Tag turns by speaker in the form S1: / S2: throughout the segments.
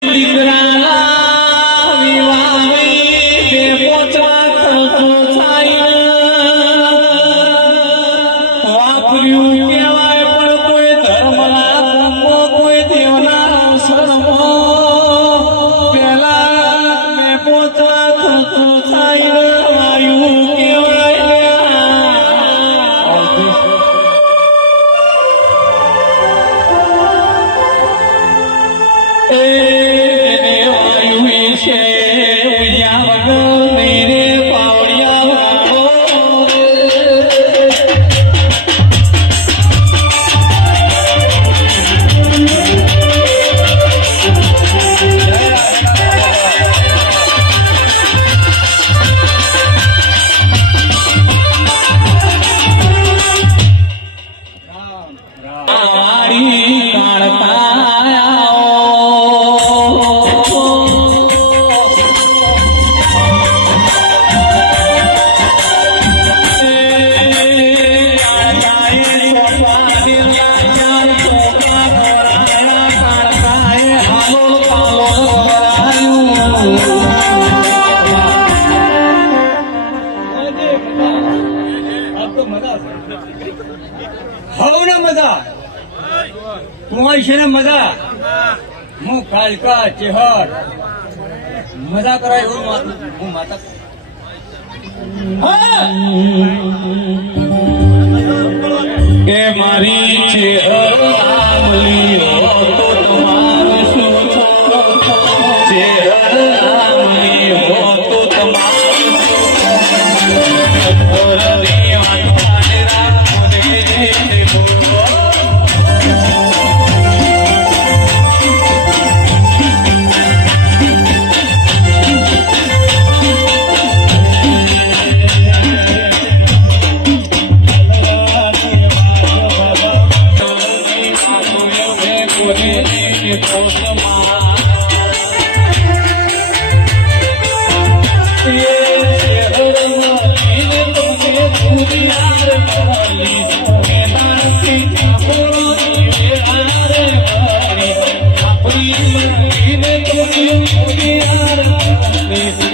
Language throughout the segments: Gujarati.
S1: Thank you. રાણી મારી
S2: હવને મજા. તું છે ને મજા. હું કાલકા ચેહર. મજા કરાય એવું હું માતા
S1: એ મારી ચેહર અરામલી મેલે કોષમાં આપણી મંદિર તો મોટી આરતી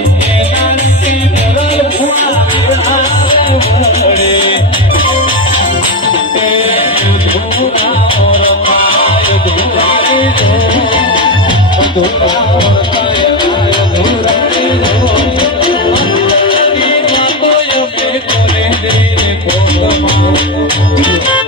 S1: હતું Thank you.